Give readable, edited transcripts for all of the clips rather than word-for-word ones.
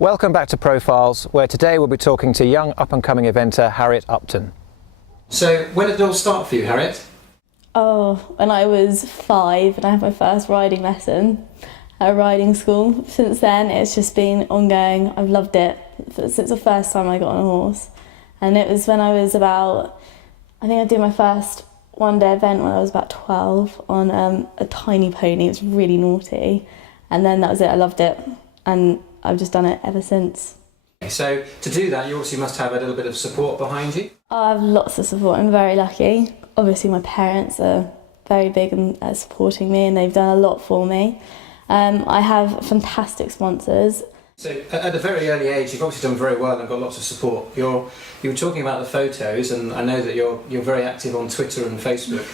Welcome back to Profiles, where today we'll be talking to young up-and-coming eventer Harriet Upton. So, when did it all start for you, Harriet? Oh, when I was 5 and I had my first riding lesson at a riding school. Since then, it's just been ongoing. I've loved it since the first time I got on a horse. And it was when I was I think I did my first one-day event when I was about 12 on a tiny pony. It was really naughty. And then that was it, I loved it. And I've just done it ever since. So to do that, you obviously must have a little bit of support behind you? I have lots of support. I'm very lucky. Obviously my parents are very big at supporting me and they've done a lot for me. I have fantastic sponsors. So at a very early age, you've obviously done very well and got lots of support. You were talking about the photos, and I know that you're very active on Twitter and Facebook.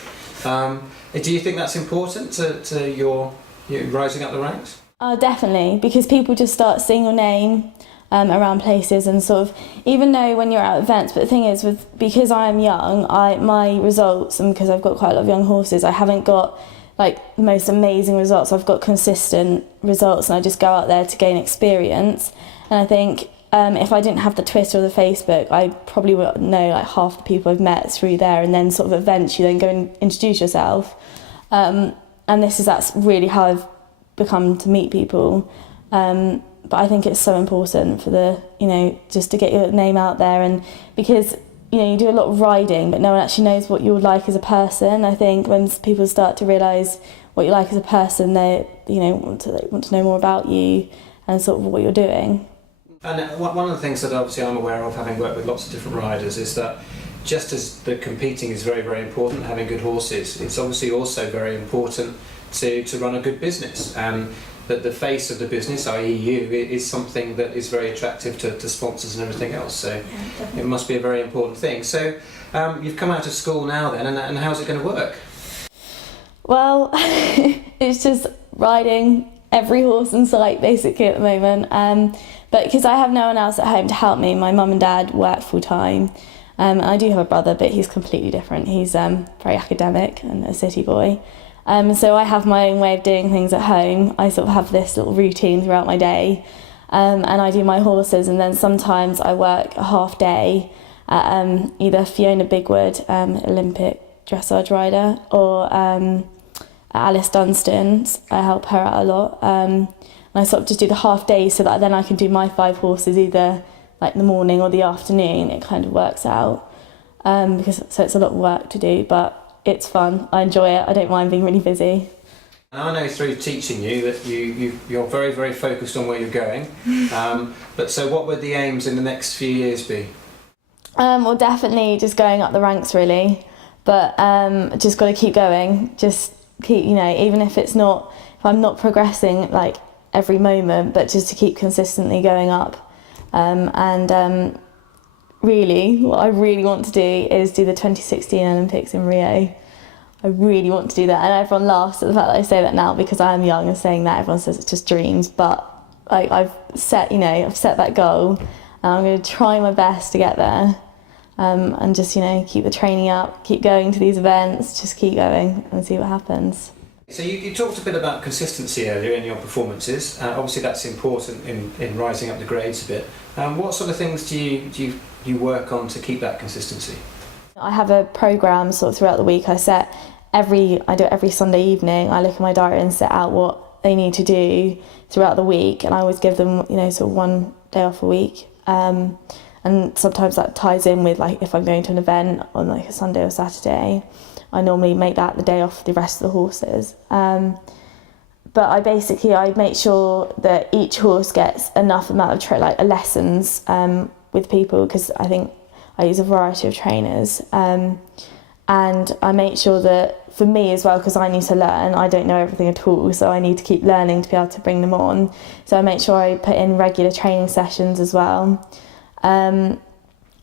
Do you think that's important to your rising up the ranks? Definitely, because people just start seeing your name around places and sort of, even though when you're at events, but the thing is, because I am young, my results, and because I've got quite a lot of young horses, I haven't got like the most amazing results. I've got consistent results and I just go out there to gain experience. And I think if I didn't have the Twitter or the Facebook, I probably would know like half the people I've met through there, and then sort of events you then go and introduce yourself. And that's really how I've become to meet people. But I think it's so important for just to get your name out there, and because you do a lot of riding but no one actually knows what you're like as a person. I think when people start to realise what you're like as a person, they want to know more about you and sort of what you're doing. And one of the things that obviously I'm aware of, having worked with lots of different riders, is that just as the competing is very, very important, having good horses, it's obviously also very important to run a good business, and that the face of the business, i.e. you, is something that is very attractive to sponsors and everything else, so yeah, it must be a very important thing. So you've come out of school now then, and how's it going to work? Well, it's just riding every horse in sight basically at the moment, but because I have no one else at home to help me, my mum and dad work full time, and I do have a brother, but he's completely different. He's very academic and a city boy. So I have my own way of doing things at home. I sort of have this little routine throughout my day, and I do my horses, and then sometimes I work a half day at either Fiona Bigwood, Olympic dressage rider, or Alice Dunstan's. I help her out a lot, and I sort of just do the half day so that then I can do my 5 horses either like in the morning or the afternoon. It kind of works out, so it's a lot of work to do, but it's fun. I enjoy it. I don't mind being really busy. I know through teaching you that you're very, very focused on where you're going. But so what would the aims in the next few years be? Well, definitely just going up the ranks really. But just got to keep going. Just keep, even if if I'm not progressing like every moment, but just to keep consistently going up. Really, what I really want to do is do the 2016 Olympics in Rio. I really want to do that, and everyone laughs at the fact that I say that now because I am young and saying that. Everyone says it's just dreams, but I've set that goal, and I'm going to try my best to get there, and just keep the training up, keep going to these events, just keep going and see what happens. So you talked a bit about consistency earlier in your performances. Obviously that's important in rising up the grades a bit. What sort of things do you work on to keep that consistency? I have a programme sort of throughout the week. I do it every Sunday evening. I look at my diary and set out what they need to do throughout the week, and I always give them sort of one day off a week. And sometimes that ties in with like if I'm going to an event on like a Sunday or Saturday, I normally make that the day off for the rest of the horses. But I make sure that each horse gets enough amount of lessons with people, because I think I use a variety of trainers. And I make sure that for me as well, because I need to learn, I don't know everything at all, so I need to keep learning to be able to bring them on. So I make sure I put in regular training sessions as well. And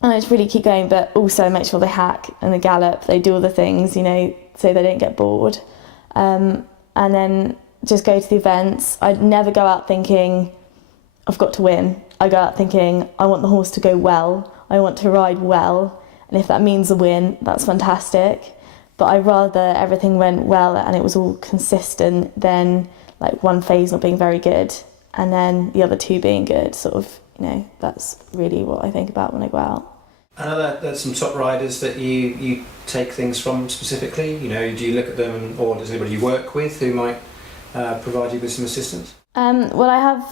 I just really keep going, but also make sure they hack and they gallop, they do all the things, so they don't get bored. And then just go to the events. I never go out thinking, I've got to win. I go out thinking, I want the horse to go well, I want to ride well, and if that means a win, that's fantastic. But I'd rather everything went well and it was all consistent than like one phase not being very good. and then the other 2 being good. Sort of, that's really what I think about when I go out. I know there's some top riders that you take things from specifically. Do you look at them, or does anybody you work with who might provide you with some assistance? Well, I have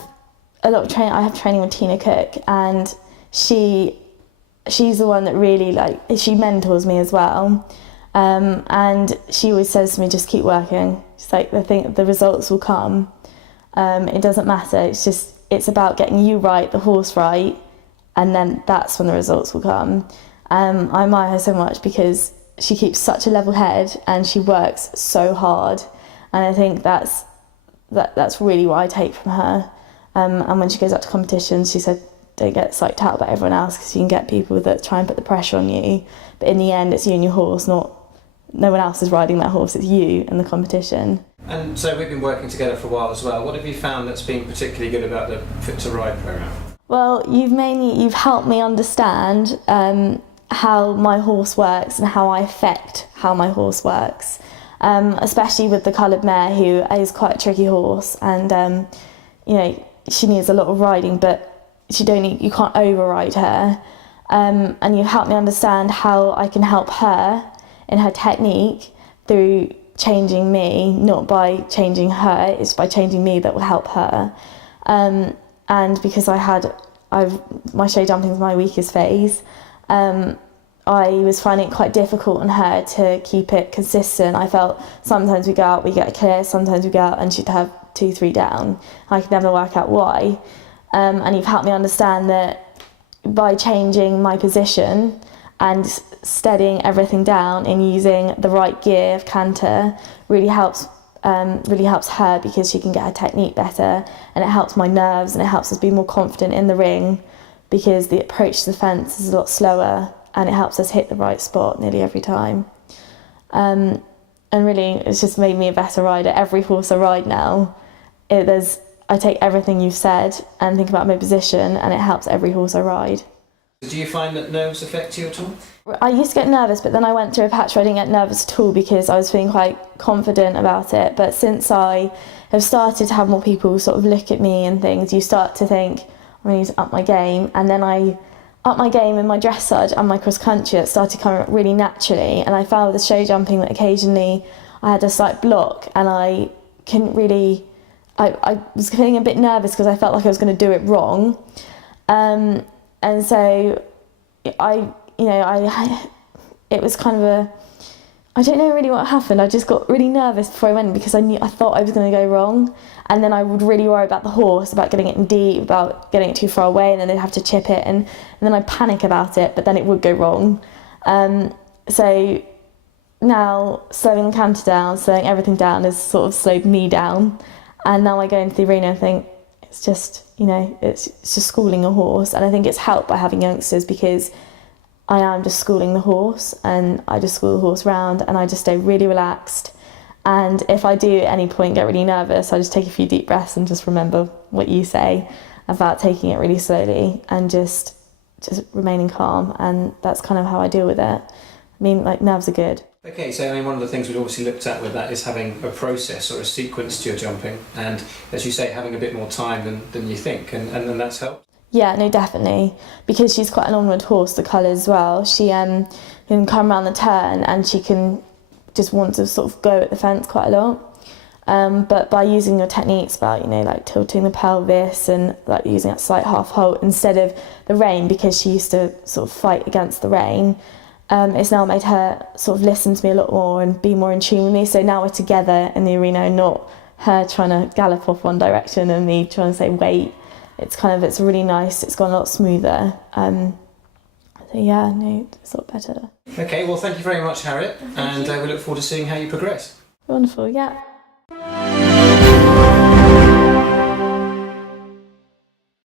a lot of training. I have training with Tina Cook, and she's the one that really she mentors me as well. And she always says to me, just keep working. She's like, the results will come. It doesn't matter. It's about getting you right, the horse right, and then that's when the results will come. I admire her so much because she keeps such a level head and she works so hard. And I think that's really what I take from her. And when she goes out to competitions, she said, don't get psyched out about everyone else, because you can get people that try and put the pressure on you. But in the end, it's you and your horse, no one else is riding that horse, it's you and the competition. And so we've been working together for a while as well. What have you found that's been particularly good about the Fit to Ride programme? Well, you've helped me understand how my horse works and how I affect how my horse works, especially with the coloured mare, who is quite a tricky horse, and she needs a lot of riding, but you can't override her. And you helped me understand how I can help her in her technique through changing me, not by changing her, it's by changing me that will help her. And because my show jumping was my weakest phase, I was finding it quite difficult on her to keep it consistent. I felt sometimes we go out, we get clear, sometimes we go out and she'd have 2-3 down. I could never work out why. And you've helped me understand that by changing my position and steadying everything down and using the right gear of canter really helps her, because she can get her technique better, and it helps my nerves and it helps us be more confident in the ring, because the approach to the fence is a lot slower and it helps us hit the right spot nearly every time. And really, it's just made me a better rider. Every horse I ride now, I take everything you've said and think about my position, and it helps every horse I ride. Do you find that nerves affect you at all? I used to get nervous, but then I went through a patch where I didn't get nervous at all because I was feeling quite confident about it. But since I have started to have more people sort of look at me and things, you start to think, I need to up my game. And then I upped my game in my dressage and my cross country. It started coming really naturally. And I found with the show jumping that occasionally I had a slight block, and I couldn't really... I was feeling a bit nervous because I felt like I was going to do it wrong. And so it was kind of I don't know really what happened. I just got really nervous before I went because I thought I was going to go wrong. And then I would really worry about the horse, about getting it in deep, about getting it too far away, and then they'd have to chip it. And then I'd panic about it, but then it would go wrong. So now slowing the canter down, slowing everything down has sort of slowed me down. And now I go into the arena and think, it's just schooling a horse. And I think it's helped by having youngsters, because I am just schooling the horse, and I just school the horse round, and I just stay really relaxed. And if I do at any point get really nervous, I just take a few deep breaths and just remember what you say about taking it really slowly and just remaining calm. And that's kind of how I deal with it. I mean, nerves are good. Okay, so one of the things we've obviously looked at with that is having a process or a sequence to your jumping, and as you say, having a bit more time than you think, and then that's helped? Yeah, no, definitely, because she's quite an onward horse, the colours as well. She can come around the turn and she can just want to sort of go at the fence quite a lot. But by using your techniques about, tilting the pelvis and using that slight half halt instead of the rein, because she used to sort of fight against the rein, it's now made her sort of listen to me a lot more and be more in tune with me. So now we're together in the arena, not her trying to gallop off one direction and me trying to say wait. It's really nice. It's gone a lot smoother. So yeah, no, it's a lot better. Okay, well, thank you very much, Harriet, and we look forward to seeing how you progress. Wonderful, yeah.